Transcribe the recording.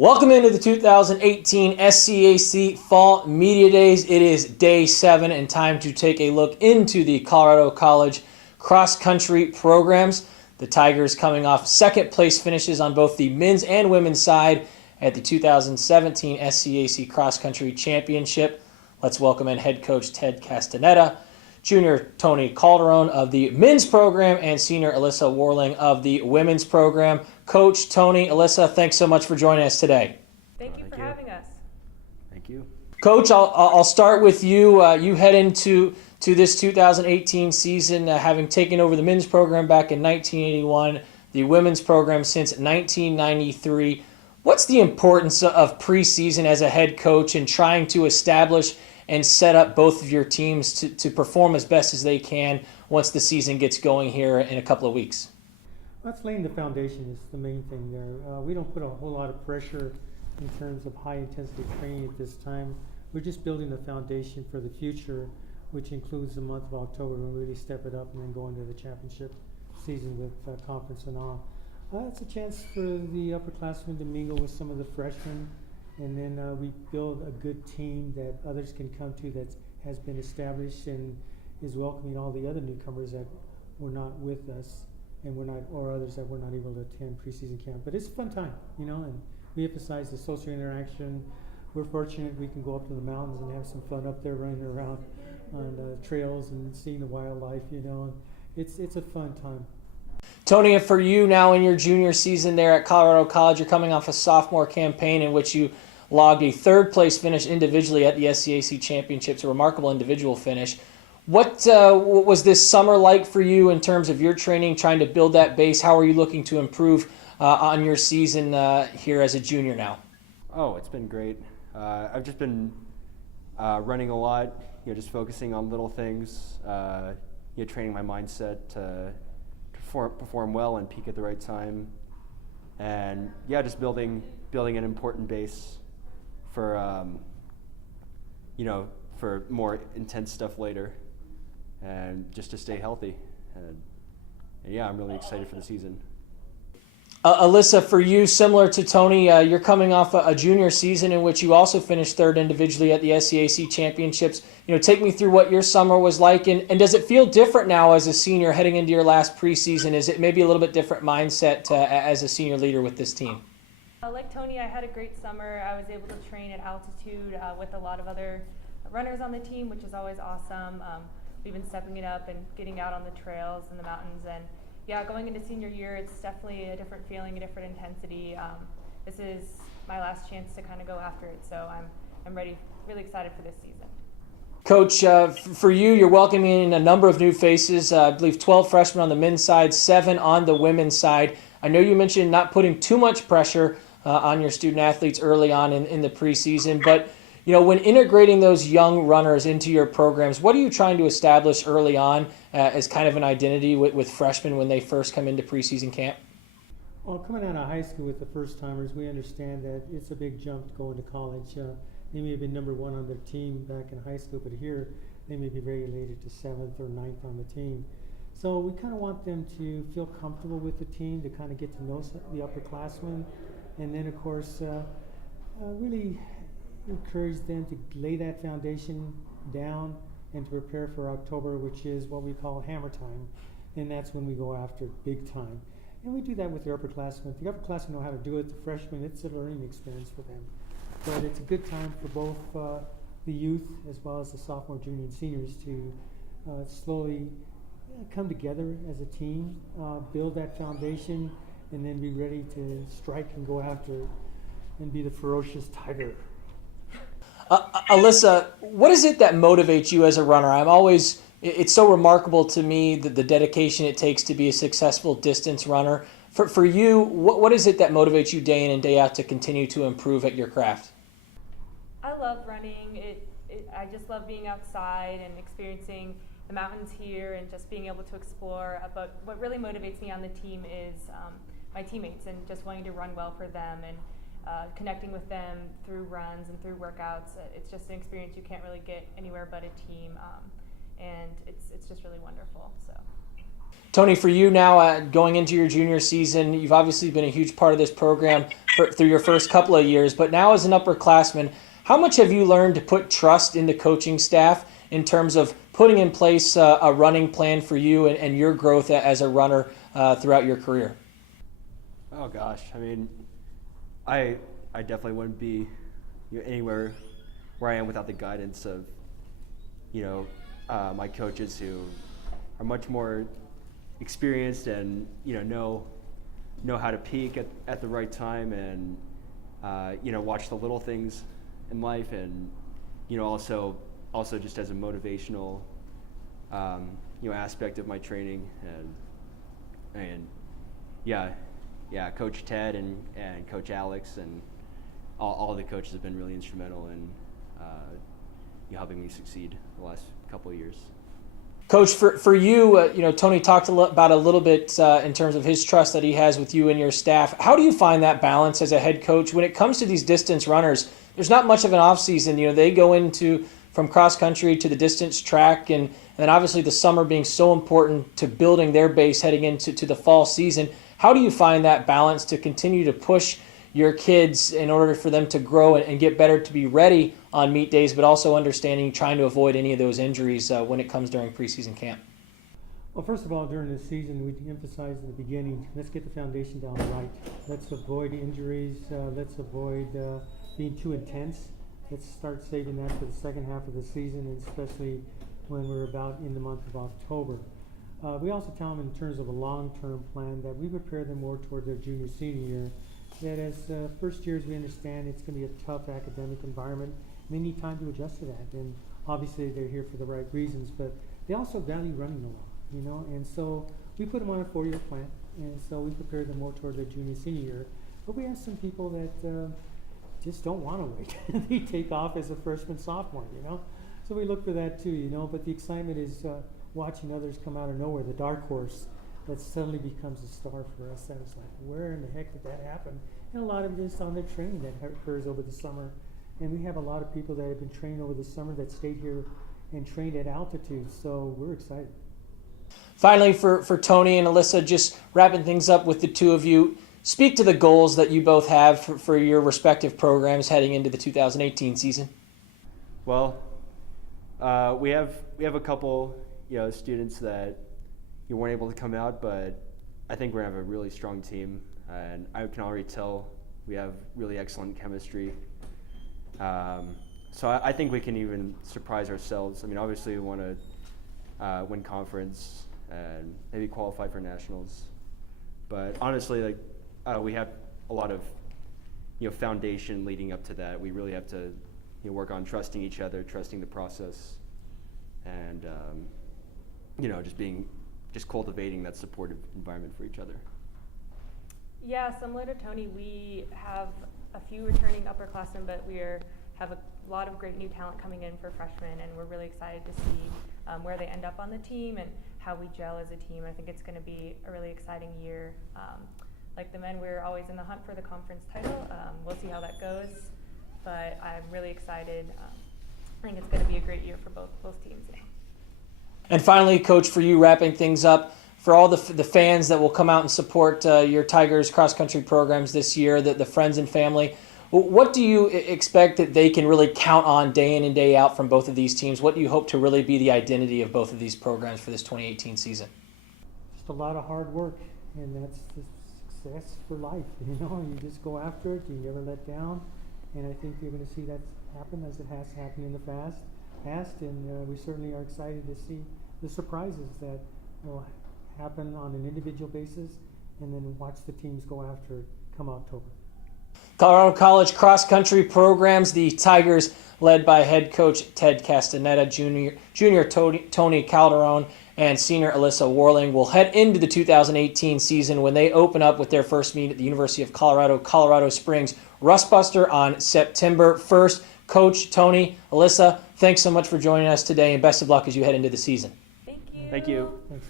Welcome into the 2018 SCAC Fall Media Days. It is day 7 and time to take a look into the Colorado College cross-country programs. The Tigers coming off second place finishes on both the men's and women's side at the 2017 SCAC Cross-Country Championship. Let's welcome in head coach Ted Castaneda, junior Tony Calderon of the men's program, and senior Allysa Warling of the women's program. Coach, Tony, Allysa, thanks so much for joining us today. Thank you for having us. Thank you. Coach, I'll start with you. You head into this 2018 season having taken over the men's program back in 1981, the women's program since 1993. What's the importance of preseason as a head coach in trying to establish and set up both of your teams to perform as best as they can once the season gets going here in a couple of weeks? That's laying the foundation is the main thing there. We don't put a whole lot of pressure in terms of high intensity training at this time. We're just building the foundation for the future, which includes the month of October when we really step it up and then go into the championship season with conference and all. It's a chance for the upperclassmen to mingle with some of the freshmen, and then we build a good team that others can come to that has been established and is welcoming all the other newcomers that were not with us and or others that were not able to attend preseason camp. But it's a fun time, and we emphasize the social interaction. We're fortunate we can go up to the mountains and have some fun up there running around on trails and seeing the wildlife, It's a fun time. Tony, for you now in your junior season there at Colorado College, you're coming off a sophomore campaign in which you logged a third place finish individually at the SCAC Championships, a remarkable individual finish. What was this summer like for you in terms of your training, trying to build that base? How are you looking to improve on your season here as a junior now? Oh, it's been great. I've just been running a lot, just focusing on little things, training my mindset to perform well and peak at the right time, and just building an important base for for more intense stuff later, and just to stay healthy. And I'm really excited for the season. Allysa, for you, similar to Tony, you're coming off a junior season in which you also finished third individually at the SCAC Championships. Take me through what your summer was like, and does it feel different now as a senior heading into your last preseason? Is it maybe a little bit different mindset as a senior leader with this team? Like Tony, I had a great summer. I was able to train at altitude with a lot of other runners on the team, which is always awesome. We've been stepping it up and getting out on the trails and the mountains, and going into senior year, it's definitely a different feeling, a different intensity. This is my last chance to kind of go after it, so I'm ready, really excited for this season. Coach, for you, you're welcoming in a number of new faces. I believe 12 freshmen on the men's side, 7 on the women's side. I know you mentioned not putting too much pressure on your student athletes early on in the preseason, but when integrating those young runners into your programs, what are you trying to establish early on as kind of an identity with freshmen when they first come into preseason camp? Well, coming out of high school with the first-timers, we understand that it's a big jump to go into college. They may have been number 1 on their team back in high school, but here they may be relegated to 7th or 9th on the team. So we kind of want them to feel comfortable with the team, to kind of get to know the upperclassmen, and then, of course, really encourage them to lay that foundation down and to prepare for October, which is what we call hammer time, and that's when we go after big time. And we do that with the upperclassmen. The upperclassmen know how to do it. The freshmen, it's a learning experience for them. But it's a good time for both the youth as well as the sophomore, junior, and seniors to slowly come together as a team, build that foundation, and then be ready to strike and go after it and be the ferocious tiger. Allysa, what is it that motivates you as a runner? It's so remarkable to me that the dedication it takes to be a successful distance runner. For you, what is it that motivates you day in and day out to continue to improve at your craft? I love running. I just love being outside and experiencing the mountains here and just being able to explore. But what really motivates me on the team is my teammates and just wanting to run well for them and connecting with them through runs and through workouts. It's just an experience you can't really get anywhere but a team, and it's just really wonderful. So. Tony, for you now, going into your junior season, you've obviously been a huge part of this program through your first couple of years, but now as an upperclassman, how much have you learned to put trust in the coaching staff in terms of putting in place a running plan for you and your growth as a runner throughout your career? Oh gosh, I mean, I definitely wouldn't be anywhere where I am without the guidance of my coaches who are much more experienced and know how to peak at the right time and watch the little things in life, and also just as a motivational aspect of my training, and Coach Ted and Coach Alex and all the coaches have been really instrumental in helping me succeed the last couple of years. Coach, for you, Tony talked about a little bit in terms of his trust that he has with you and your staff. How do you find that balance as a head coach when it comes to these distance runners? There's not much of an off season. They go into from cross country to the distance track, and then obviously the summer being so important to building their base heading into the fall season. How do you find that balance to continue to push your kids in order for them to grow and get better to be ready on meet days, but also understanding, trying to avoid any of those injuries when it comes during preseason camp? Well, first of all, during the season, we emphasize in the beginning, let's get the foundation down right. Let's avoid injuries. Let's avoid being too intense. Let's start saving that for the second half of the season, and especially when we're about in the month of October. We also tell them in terms of a long-term plan that we prepare them more toward their junior, senior year. That as first years, we understand it's going to be a tough academic environment. They need time to adjust to that, and obviously they're here for the right reasons, but they also value running a lot, and so we put them on a 4-year plan, and so we prepare them more toward their junior, senior year. But we have some people that just don't want to wait. They take off as a freshman, sophomore, So we look for that too, but the excitement is watching others come out of nowhere, the dark horse that suddenly becomes a star for us. That was like, where in the heck did that happen? And a lot of it is on their training that occurs over the summer. And we have a lot of people that have been trained over the summer that stayed here and trained at altitude. So we're excited. Finally, for Tony and Allysa, just wrapping things up with the two of you, speak to the goals that you both have for your respective programs heading into the 2018 season. Well, we have a couple students that weren't able to come out, but I think we're going to have a really strong team, and I can already tell we have really excellent chemistry. So I think we can even surprise ourselves. I mean, obviously we want to win conference and maybe qualify for nationals, but honestly, we have a lot of foundation leading up to that. We really have to work on trusting each other, trusting the process, and just cultivating that supportive environment for each other. Yeah, similar to Tony, we have a few returning upperclassmen, but we have a lot of great new talent coming in for freshmen, and we're really excited to see where they end up on the team and how we gel as a team. I think it's going to be a really exciting year. Like the men, we're always in the hunt for the conference title. We'll see how that goes, but I'm really excited. I think it's going to be a great year for both teams. And finally, Coach, for you, wrapping things up, for all the fans that will come out and support your Tigers cross-country programs this year, the friends and family, what do you expect that they can really count on day in and day out from both of these teams? What do you hope to really be the identity of both of these programs for this 2018 season? Just a lot of hard work, and that's the success for life. You just go after it, you never let down, and I think you're going to see that happen as it has happened in the past, and we certainly are excited to see the surprises that will happen on an individual basis, and then watch the teams go after it come October. Colorado College cross-country programs, the Tigers led by head coach Ted Castaneda, junior Tony Calderon, and senior Allysa Warling will head into the 2018 season when they open up with their first meet at the University of Colorado Springs Rustbuster on September 1st. Coach, Tony, Allysa, thanks so much for joining us today, and best of luck as you head into the season. Thank you. Thank you. Thanks.